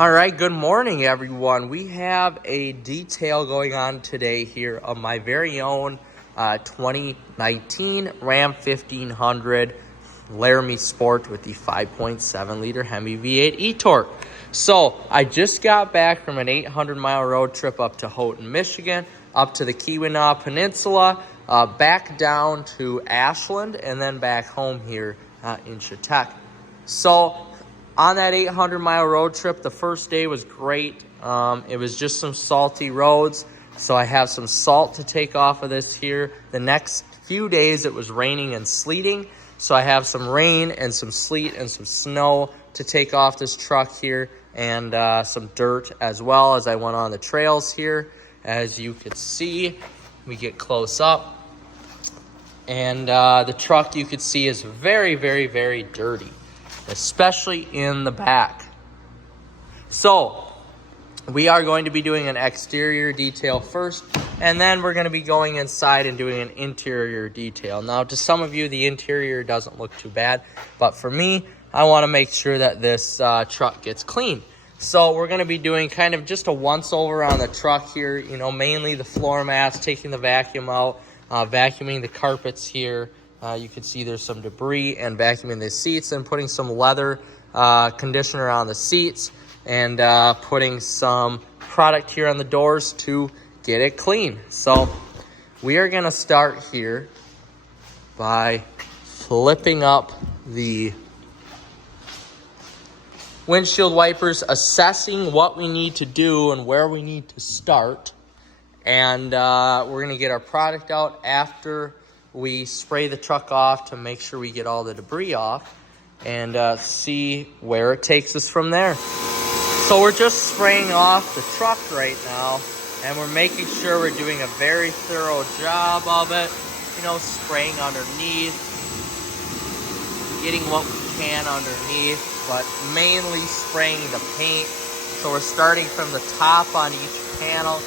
All right, good morning, everyone. We have a detail going on today here of my very own 2019 Ram 1500 Laramie Sport with the 5.7 liter Hemi V8 e-torque. So I just got back from an 800-mile road trip up to Houghton, Michigan, up to the Keweenaw Peninsula, back down to Ashland, and then back home here in Chautauqua. So on that 800-mile road trip, the first day was great. It was just some salty roads, so I have some salt to take off of this here. The next few days, it was raining and sleeting, so I have some rain and some sleet and some snow to take off this truck here, and some dirt as well as I went on the trails here. As you could see, we get close up, and the truck, you could see, is very, very, very dirty, especially in the back. So we are going to be doing an exterior detail first, and then we're going to be going inside and doing an interior detail. Now, to some of you, the interior doesn't look too bad, but for me, I want to make sure that this truck gets clean. So we're going to be doing kind of just a once over on the truck here, mainly the floor mats, taking the vacuum out, vacuuming the carpets here. You can see there's some debris, and vacuuming the seats, and putting some leather conditioner on the seats, and putting some product here on the doors to get it clean. So we are going to start here by flipping up the windshield wipers, assessing what we need to do and where we need to start. And we're going to get our product out after we spray the truck off to make sure we get all the debris off, and see where it takes us from there. So we're just spraying off the truck right now, and we're making sure we're doing a very thorough job of it, spraying underneath, getting what we can underneath, but mainly spraying the paint. So we're starting from the top on each panel.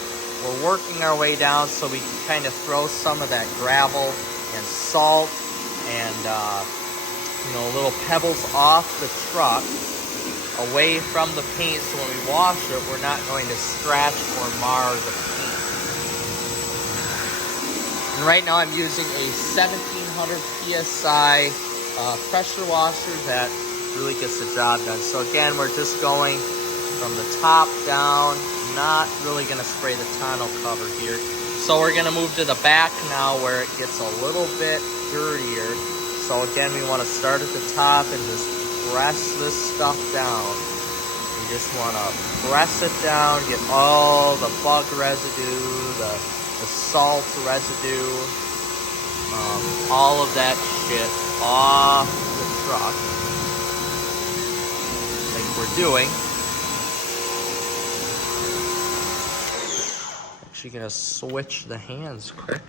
We're working our way down so we can kind of throw some of that gravel and salt and little pebbles off the truck away from the paint, so when we wash it, we're not going to scratch or mar the paint. And right now I'm using a 1700 psi pressure washer that really gets the job done. So again, we're just going from the top down, not really going to spray the tonneau cover here. So we're going to move to the back now, where it gets a little bit dirtier. So again, we want to start at the top and just press this stuff down. We just want to press it down, get all the bug residue, the salt residue, all of that shit off the truck, like we're doing. Actually gonna switch the hands quick.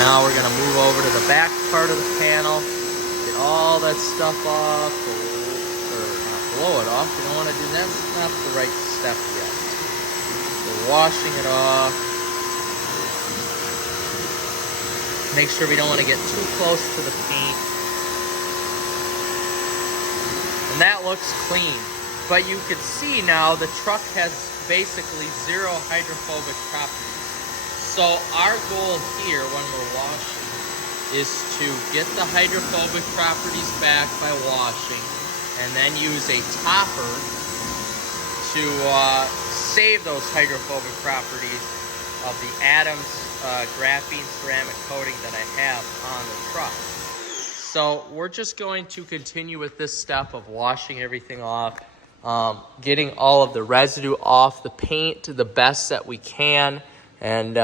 Now we're gonna move over to the back part of the panel, get all that stuff off, or not blow it off. We don't want to do that. That's not the right step yet. We're washing it off. Make sure we don't want to get too close to the paint. And that looks clean. But you can see now the truck has basically zero hydrophobic properties. So our goal here when we're washing is to get the hydrophobic properties back by washing, and then use a topper to save those hydrophobic properties of the Adams graphene ceramic coating that I have on the truck. So we're just going to continue with this step of washing everything off, getting all of the residue off the paint to the best that we can, and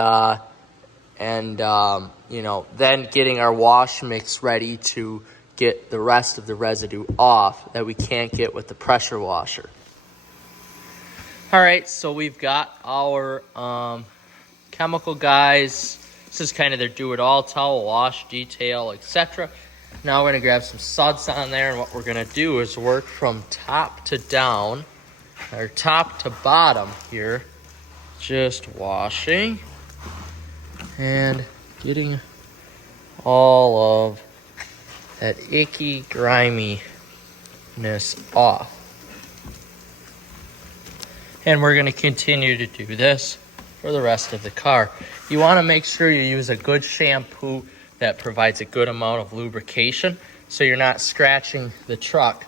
then getting our wash mix ready to get the rest of the residue off that we can't get with the pressure washer. All right, so we've got our chemical guys. This is kind of their do-it-all towel, wash, detail, etc. Now we're going to grab some suds on there, and what we're going to do is work from top to down, or top to bottom here, just washing and getting all of that icky griminess off. And we're going to continue to do this for the rest of the car. You want to make sure you use a good shampoo that provides a good amount of lubrication so you're not scratching the truck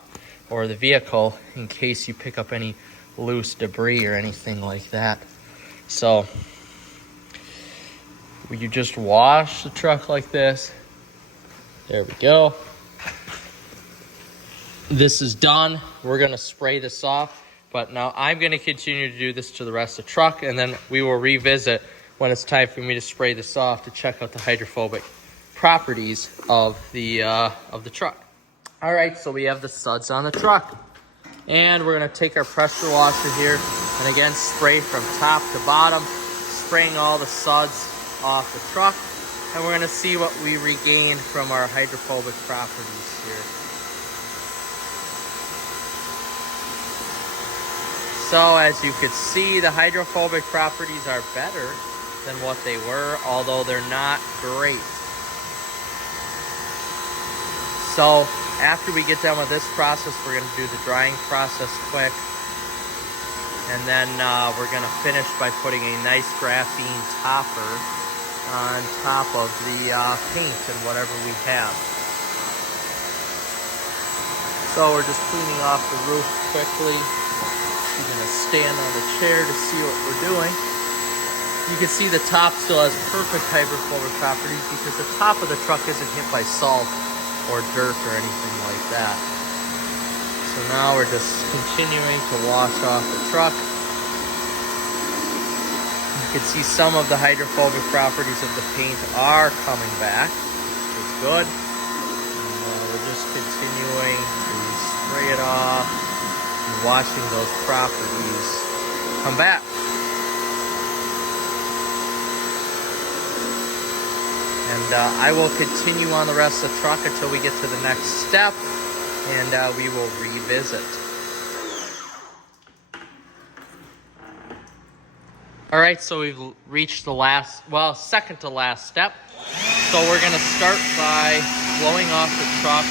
or the vehicle in case you pick up any loose debris or anything like that. So you just wash the truck like this. There we go. This is done. We're going to spray this off. But now I'm going to continue to do this to the rest of the truck, and then we will revisit when it's time for me to spray this off to check out the hydrophobic properties of the truck. All right, so we have the suds on the truck. And we're going to take our pressure washer here and again spray from top to bottom, spraying all the suds off the truck. And we're going to see what we regain from our hydrophobic properties here. So as you could see, the hydrophobic properties are better than what they were, although they're not great. So after we get done with this process, we're going to do the drying process quick. And then we're going to finish by putting a nice graphene topper on top of the paint and whatever we have. So we're just cleaning off the roof quickly. You're going to stand on the chair to see what we're doing. You can see the top still has perfect hydrophobic properties because the top of the truck isn't hit by salt or dirt or anything like that. So now we're just continuing to wash off the truck. You can see some of the hydrophobic properties of the paint are coming back, which is good. And we're just continuing to spray it off. Watching those properties come back. And I will continue on the rest of the truck until we get to the next step, and we will revisit. All right, so we've reached the second to last step. So we're gonna start by blowing off the truck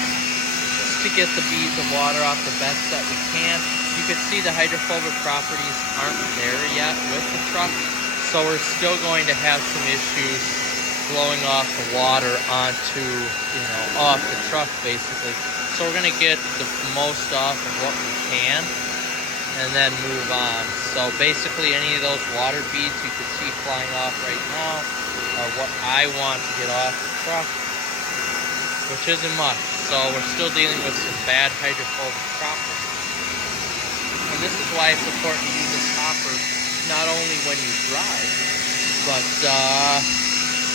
to get the beads of water off the vents that we can. You can see the hydrophobic properties aren't there yet with the truck, so we're still going to have some issues blowing off the water onto, off the truck basically. So we're going to get the most off of what we can and then move on. So basically any of those water beads you can see flying off right now are what I want to get off the truck, which isn't much. So we're still dealing with some bad hydrophobic properties. And this is why it's important to use a topper not only when you drive, but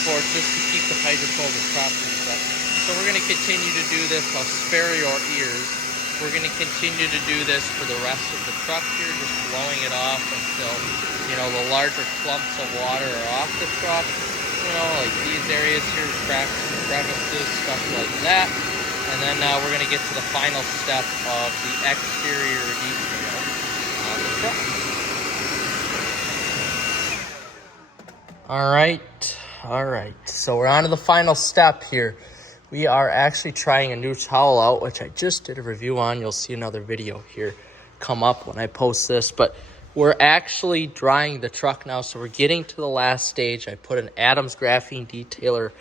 for just to keep the hydrophobic properties up. So we're going to continue to do this. I'll spare your ears. We're going to continue to do this for the rest of the truck here, just blowing it off until, the larger clumps of water are off the truck. Like these areas here, cracks and crevices, stuff like that. And then we're going to get to the final step of the exterior detail on the truck. All right. So we're on to the final step here. We are actually trying a new towel out, which I just did a review on. You'll see another video here come up when I post this. But we're actually drying the truck now, so we're getting to the last stage. I put an Adams Graphene Detailer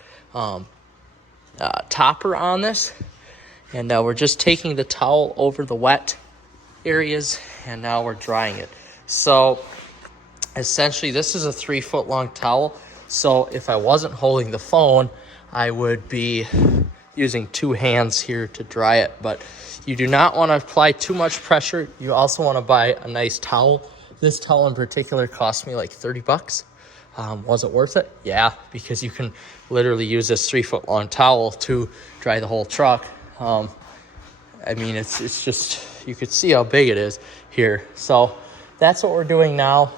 topper on this. And we're just taking the towel over the wet areas, and now we're drying it. So essentially, this is a 3-foot long towel. So if I wasn't holding the phone, I would be using 2 hands here to dry it. But you do not want to apply too much pressure. You also want to buy a nice towel. This towel in particular cost me like $30. Was it worth it? Yeah, because you can literally use this 3-foot long towel to dry the whole truck. It's just, you could see how big it is here. So that's what we're doing now.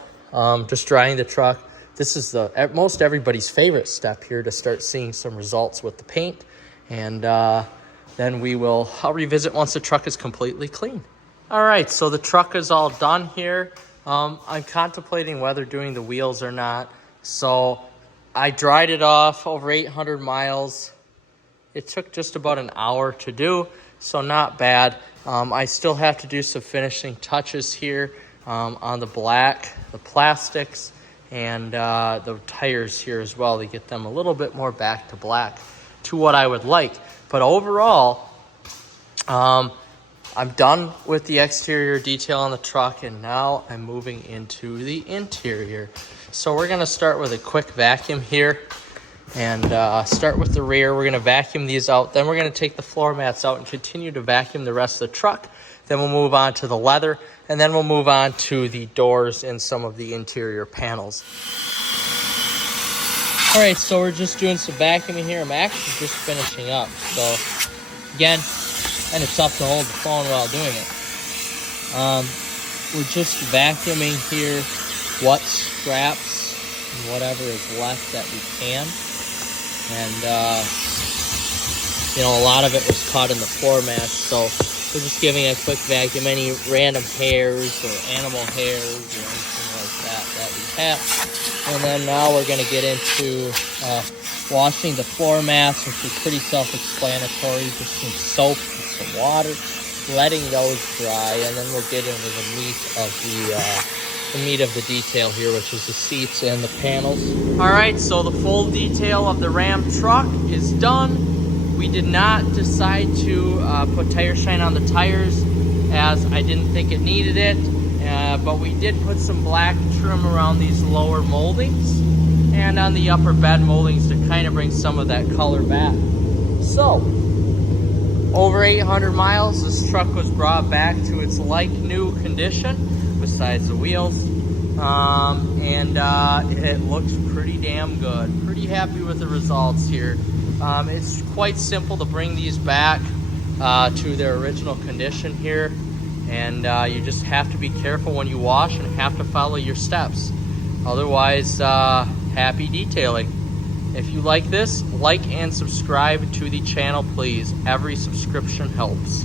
Just drying the truck. This is most everybody's favorite step here to start seeing some results with the paint. And then I'll revisit once the truck is completely clean. All right, so the truck is all done here. I'm contemplating whether doing the wheels or not. So I dried it off over 800 miles. It took just about an hour to do, so not bad. I still have to do some finishing touches here on the black, the plastics, and the tires here as well to get them a little bit more back to black to what I would like. But overall, I'm done with the exterior detail on the truck, and now I'm moving into the interior. So we're gonna start with a quick vacuum here and start with the rear. We're gonna vacuum these out. Then we're gonna take the floor mats out and continue to vacuum the rest of the truck. Then we'll move on to the leather, and then we'll move on to the doors and some of the interior panels. All right, so we're just doing some vacuuming here. I'm actually just finishing up. So again, and it's tough to hold the phone while doing it. We're just vacuuming here what scraps and whatever is left that we can. And, you know, a lot of it was caught in the floor mats, so we're just giving a quick vacuum. Any random hairs or animal hairs or anything like that we have. And then now we're going to get into washing the floor mats, which is pretty self-explanatory. Just some soap and some water, letting those dry, and then we'll get into the meat of the detail here, which is the seats and the panels. All right, so the full detail of the Ram truck is done. We did not decide to put tire shine on the tires, as I didn't think it needed it, but we did put some black trim around these lower moldings and on the upper bed moldings to kind of bring some of that color back. So, over 800 miles, this truck was brought back to its like-new condition, besides the wheels, and it looks pretty damn good. Pretty happy with the results here. It's quite simple to bring these back to their original condition here, and you just have to be careful when you wash and have to follow your steps. Otherwise, happy detailing. If you like this, like and subscribe to the channel, please. Every subscription helps.